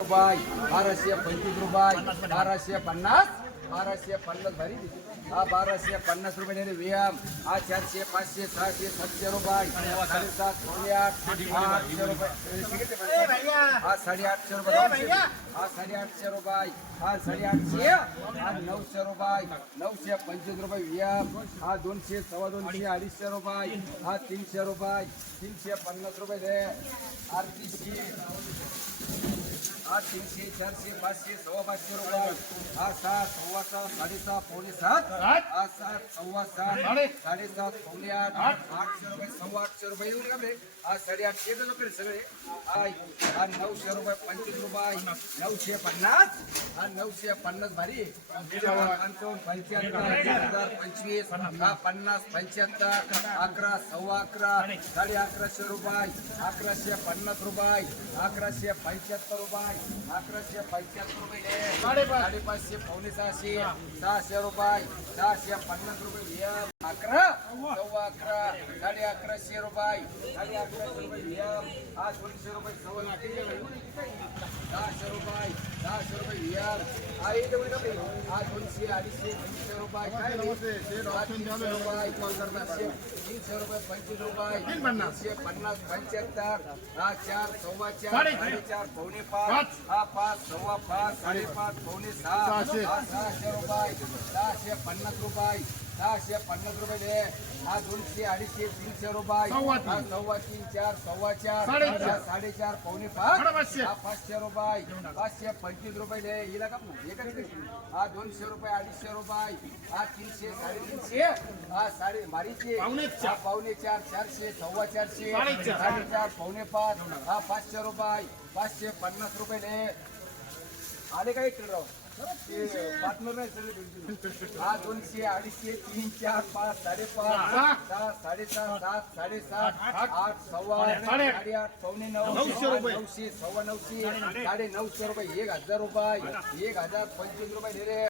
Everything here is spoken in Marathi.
रुपये बाराशे पंचवीस रुपये बाराशे पन्नास बाराशे पन्नास भारी हा बाराशे पन्नास रुपये दिले व्यायाम हा चारशे पाचशे सहाशे सातशे रुपये साडेसात पावणे आठ हा आठशे रुपये हा साडेआठशे रुपये हा साडेआठशे रुपये हा साडेआठशे हा नऊशे रुपये नऊशे पंचवीस रुपये व्यायाम हा दोनशे सव्वा दोनशे अडीचशे रुपये हा तीनशे रुपये तीनशे पन्नास रुपये दे अडतीसशे हा तीनशे चारशे पाचशे सव्वा पाचशे रुपये. हा सात सव्वा सात साडेसात पावणे सात. हा सात सव्वा सात साडेसात पावणे आठ. आठशे रुपये सव्वा आठशे रुपये येऊन बे? हा साडेआठशे येतं रुपये सगळे. हा नऊशे रुपये पंचवीस रुपये. नऊशे पन्नास. हा नऊशे पन्नास भारी. पंचावन्न पंच्याहत्तर हजार पंचवीस हा पन्नास पंच्याहत्तर अकरा सव्वा अकरा साडे अकराशे रुपये अकराशे पन्नास रुपये अकराशे पंच्याहत्तर रुपये. अकराशे पंच्याहत्तर रुपये साडेपाचशे पावणे सहाशे सहाशे रुपये सहाशे पन्नास रुपये व्यायाम अकरा सव्वा अकरा साडे अकराशे रुपये साडे अकराशे रुपये व्यायाम हा दोनशे रुपये सव्वा दहाशे रुपये दहाशे रुपये व्यायाम हा येते बरं अडीचशे तीनशे रुपये काय रुपये तीनशे रुपये पंचवीस रुपये पन्नास. पंच्याहत्तर हा चार सव्वा चार साडेचार पावणे पाच हा पाच सव्वा पाच साडेपाच पावणे सहा हा सहाशे. रुपये सहाशे पन्नास रुपये सहाशे पन्नास रुपये हा दोनशे अडीचशे तीनशे रुपये. हा सव्वा तीन चार सव्वा चार साडेचार पावणे पाच. हा पाचशे रुपये पाचशे पंचवीस रुपये हिला का? हा दोनशे रुपये अडीचशे रुपये. हा तीनशे साडेतीनशे. हा साडे बारीशे हा पावणे चार चारशे सव्वा चारशे. साडेचार पावणे पाच. हा पाचशे रुपये. पाचशे पन्नास रुपये दे आले काय राव? पार्टनर नाही सगळे हा दोनशे अडीचशे तीन चार पाच साडेपाच. सहा साडेसहा सात साडेसात आठ. सव्वा आठ साडेआठ पावणे नऊ नऊशे सव्वा नऊशे साडे नऊशे. रुपये एक हजार रुपये एक हजार पंचवीस रुपये दे रे.